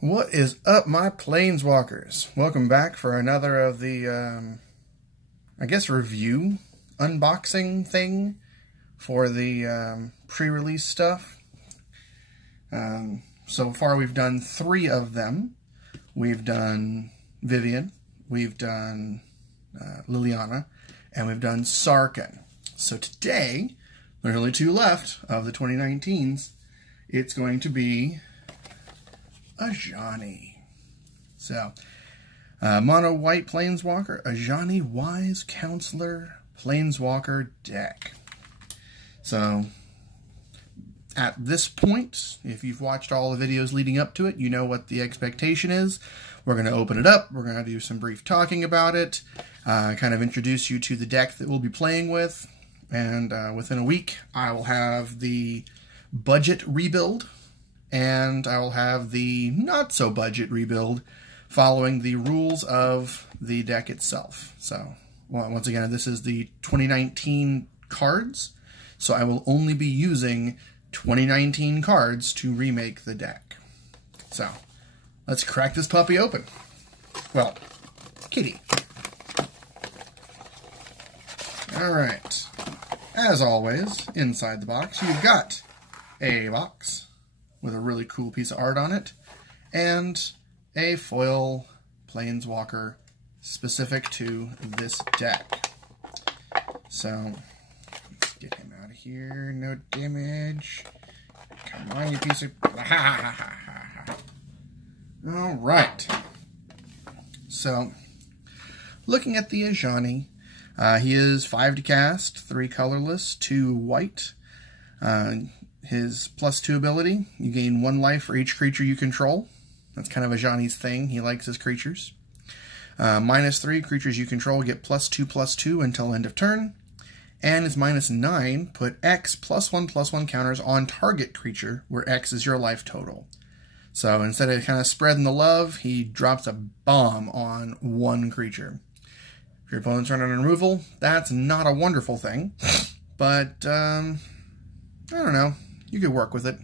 What is up, my Planeswalkers? Welcome back for another of the, I guess, review unboxing thing for the pre-release stuff. So far we've done 3 of them. We've done Vivian, we've done Liliana, and we've done Sarkhan. So today, there's only 2 left of the 2019s. It's going to be Ajani. So, mono white Planeswalker, Ajani Wise Counselor Planeswalker deck. So, at this point, if you've watched all the videos leading up to it, you know what the expectation is. We're going to open it up, we're going to do some brief talking about it, kind of introduce you to the deck that we'll be playing with, and within a week I will have the budget rebuild, and I will have the not-so-budget rebuild following the rules of the deck itself. So, well, once again, this is the 2019 cards, so I will only be using 2019 cards to remake the deck. So, let's crack this puppy open. Well, kitty. Alright. As always, inside the box, you've got a box with a really cool piece of art on it, and a foil Planeswalker specific to this deck. So, let's get him out of here. No damage. Come on, you piece of... Alright. So, looking at the Ajani, he is 5 to cast, 3 colorless, 2 white. His +2 ability, you gain 1 life for each creature you control. That's kind of Ajani's thing. He likes his creatures. -3, creatures you control get +2/+2 until end of turn. And his -9, put X +1/+1 counters on target creature, where X is your life total. So instead of kind of spreading the love, he drops a bomb on 1 creature. If your opponent's running on removal, that's not a wonderful thing. But, I don't know. You could work with it.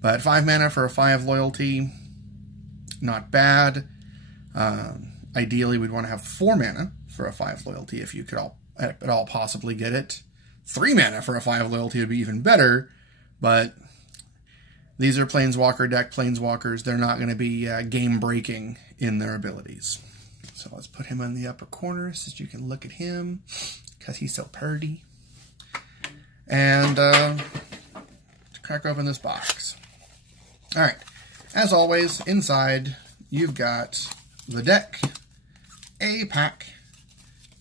But 5 mana for a 5 loyalty, not bad. Ideally, we'd want to have 4 mana for a 5 loyalty if you could at all possibly get it. 3 mana for a 5 loyalty would be even better, but these are Planeswalker deck Planeswalkers. They're not going to be game-breaking in their abilities. So let's put him in the upper corner so that you can look at him, because he's so purty. And crack open this box. Alright, as always, inside you've got the deck, a pack,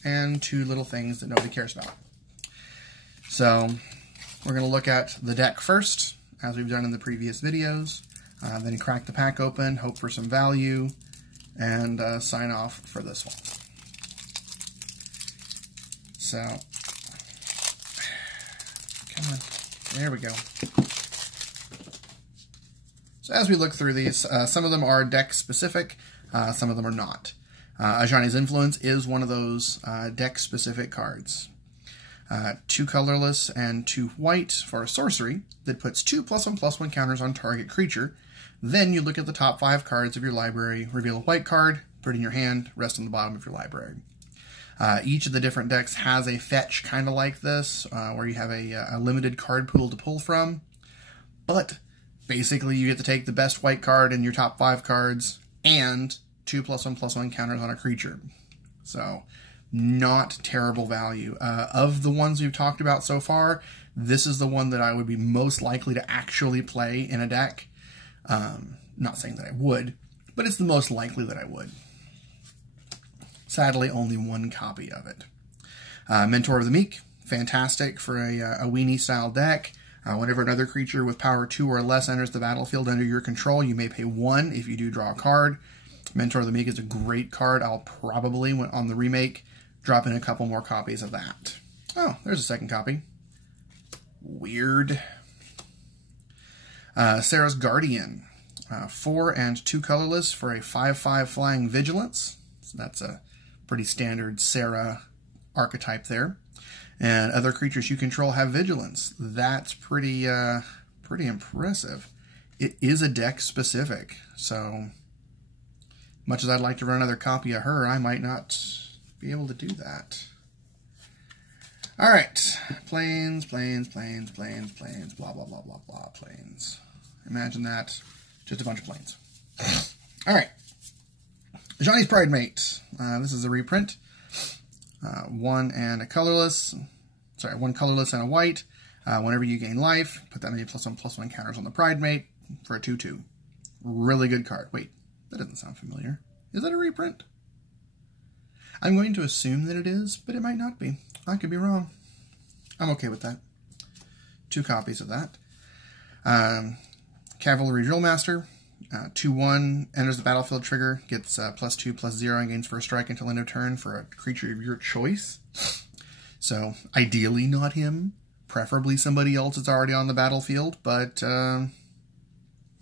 and 2 little things that nobody cares about. So, we're going to look at the deck first, as we've done in the previous videos, then crack the pack open, hope for some value, and sign off for this one. So, come on, there we go. So as we look through these, some of them are deck-specific, some of them are not. Ajani's Influence is one of those deck-specific cards. 2 colorless and 2 white for a sorcery that puts 2 +1/+1 counters on target creature. Then you look at the top 5 cards of your library, reveal a white card, put it in your hand, rest on the bottom of your library. Each of the different decks has a fetch kind of like this, where you have a limited card pool to pull from. But basically, you get to take the best white card in your top 5 cards and 2 +1/+1 counters on a creature. So, not terrible value. Of the ones we've talked about so far, this is the one that I would be most likely to actually play in a deck. Not saying that I would, but it's the most likely that I would. Sadly, only 1 copy of it. Mentor of the Meek, fantastic for a weenie-style deck. Whenever another creature with power 2 or less enters the battlefield under your control, you may pay 1 if you do draw a card. Mentor of the Meek is a great card. I'll probably, on the remake, drop in a couple more copies of that. Oh, there's a second copy. Weird. Sarah's Guardian. 4 and 2 colorless for a 5/5 flying vigilance. So that's a pretty standard Sarah archetype there. And other creatures you control have vigilance. That's pretty impressive. it is a deck specific. So much as I'd like to run another copy of her, I might not be able to do that. Alright, planes, planes, planes, planes, planes, blah, blah, blah, blah, blah, planes. Imagine that, just a bunch of planes. Alright, Ajani's Pridemate. This is a reprint. One colorless and a white. Whenever you gain life, put that many +1/+1 counters on the Pridemate for a 2/2. Really good card. Wait, that doesn't sound familiar. Is that a reprint? I'm going to assume that it is, but it might not be. I could be wrong. I'm okay with that. 2 copies of that. Cavalry Drill Master. 2/1, enters the battlefield trigger, gets +2/+0 and gains first strike until end of turn for a creature of your choice. So, ideally not him. Preferably somebody else that's already on the battlefield, but, you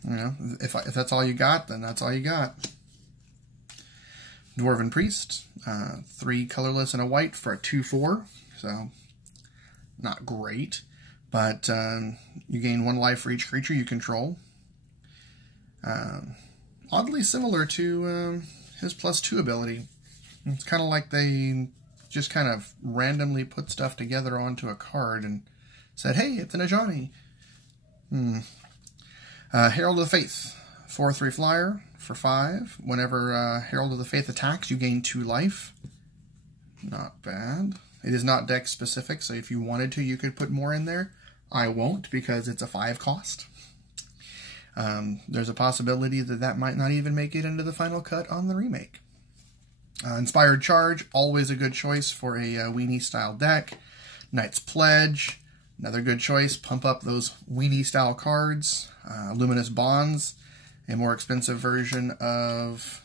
know, if that's all you got, then that's all you got. Dwarven Priest, 3 colorless and a white for a 2/4, so not great, but you gain 1 life for each creature you control. Oddly similar to his +2 ability. It's kind of like they just kind of randomly put stuff together onto a card and said, hey, it's an Ajani. Herald of the Faith, 4/3 flyer for 5. Whenever Herald of the Faith attacks, you gain 2 life. Not bad. It is not deck specific, so if you wanted to, you could put more in there. I won't, because it's a 5 cost. There's a possibility that that might not even make it into the final cut on the remake. Inspired Charge, always a good choice for a weenie-style deck. Knight's Pledge, another good choice. Pump up those weenie-style cards. Luminous Bonds, a more expensive version of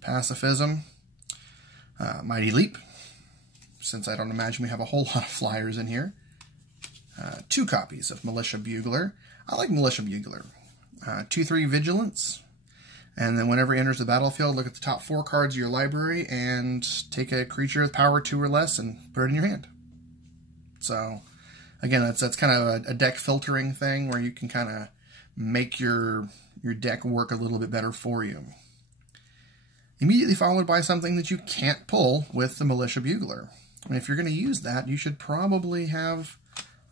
Pacifism. Mighty Leap, since I don't imagine we have a whole lot of flyers in here. 2 copies of Militia Bugler. I like Militia Bugler. 2/3 Vigilance, and then whenever it enters the battlefield, look at the top 4 cards of your library and take a creature with power 2 or less and put it in your hand. So, again, that's kind of a deck filtering thing where you can kind of make your deck work a little bit better for you. Immediately followed by something that you can't pull with the Militia Bugler. And if you're going to use that, you should probably have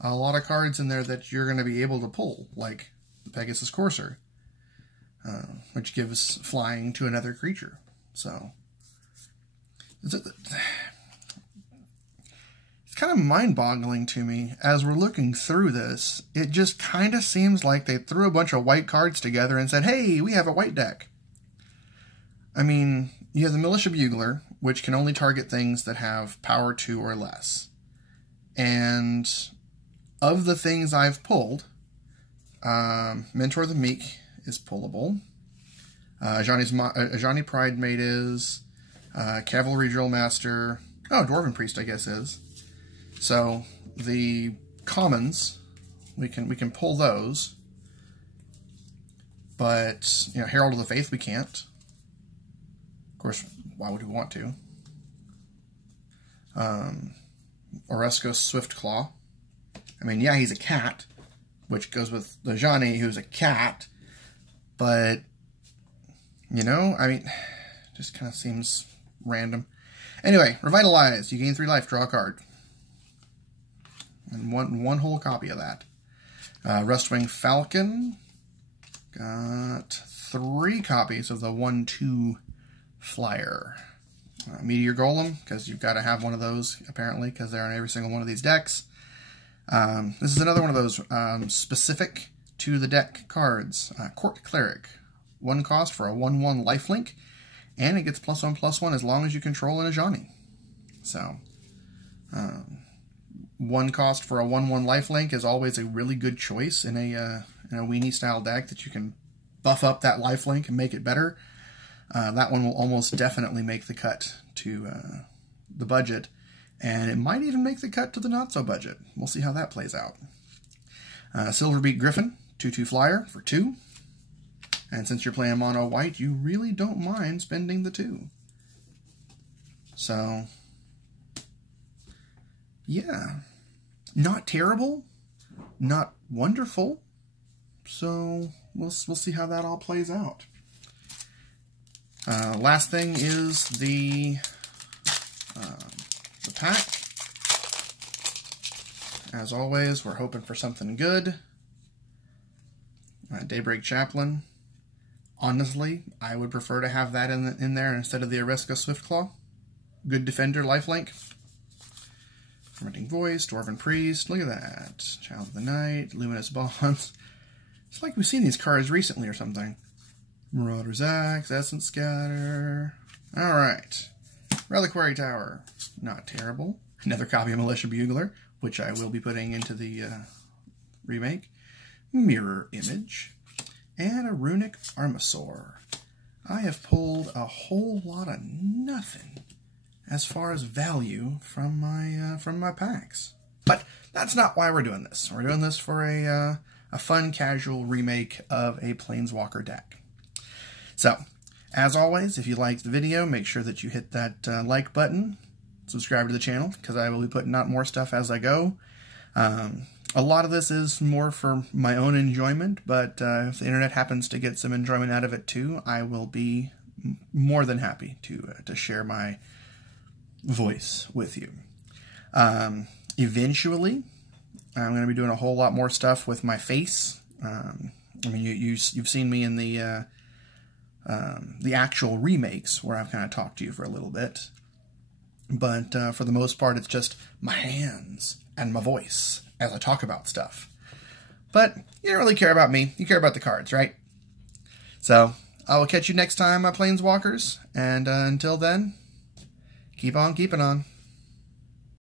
a lot of cards in there that you're going to be able to pull, like Pegasus Courser, which gives flying to another creature. So it's kind of mind-boggling to me as we're looking through this. It just kind of seems like they threw a bunch of white cards together and said, hey, we have a white deck. I mean, you have the Militia Bugler, which can only target things that have power 2 or less. And of the things I've pulled, Mentor the Meek is pullable. Ajani Pridemate is. Cavalry Drill Master. Oh, Dwarven Priest, I guess, is. So the commons, we can pull those, but you know, Herald of the Faith we can't. Of course, why would we want to? Oreskos Swiftclaw. I mean, yeah, he's a cat, which goes with Ajani, who's a cat, but, you know, I mean, just kind of seems random. Anyway, Revitalize. You gain 3 life, draw a card. And one whole copy of that. Rustwing Falcon. Got 3 copies of the 1/2 flyer. Meteor Golem, because you've got to have one of those, apparently, because they're on every single one of these decks. This is another one of those specific to the deck cards. Court Cleric. 1 cost for a 1/1 lifelink, and it gets +1/+1 as long as you control an Ajani. So, 1 cost for a 1/1 lifelink is always a really good choice in a weenie style deck that you can buff up that lifelink and make it better. That one will almost definitely make the cut to the budget, and it might even make the cut to the not so budget. We'll see how that plays out. Silverbeak Griffin, 2/2 flyer for 2. And since you're playing mono white, you really don't mind spending the 2. So, yeah. Not terrible, not wonderful. So, we'll see how that all plays out. Last thing is the pack. As always, we're hoping for something good. Daybreak Chaplain. Honestly, I would prefer to have that in there instead of the Oreska Swiftclaw. Good Defender, lifelink. Fermenting Voice, Dwarven Priest. Look at that. Child of the Night, Luminous Bonds. It's like we've seen these cards recently or something. Marauder's Axe, Essence Scatter. Alright. Reliquary Tower. Not terrible. Another copy of Militia Bugler, which I will be putting into the remake. Mirror Image. And a Runic Armasaur. I have pulled a whole lot of nothing as far as value from my packs. But that's not why we're doing this. We're doing this for a fun, casual remake of a Planeswalker deck. So, as always, if you liked the video, make sure that you hit that like button, subscribe to the channel, because I will be putting out more stuff as I go. A lot of this is more for my own enjoyment, but if the internet happens to get some enjoyment out of it too, I will be more than happy to share my voice with you. Eventually, I'm going to be doing a whole lot more stuff with my face. I mean, you've seen me in the actual remakes where I've kind of talked to you for a little bit, but for the most part, it's just my hands and my voice as I talk about stuff. But you don't really care about me. You care about the cards, right? So I will catch you next time, my Planeswalkers. And until then, keep on keeping on.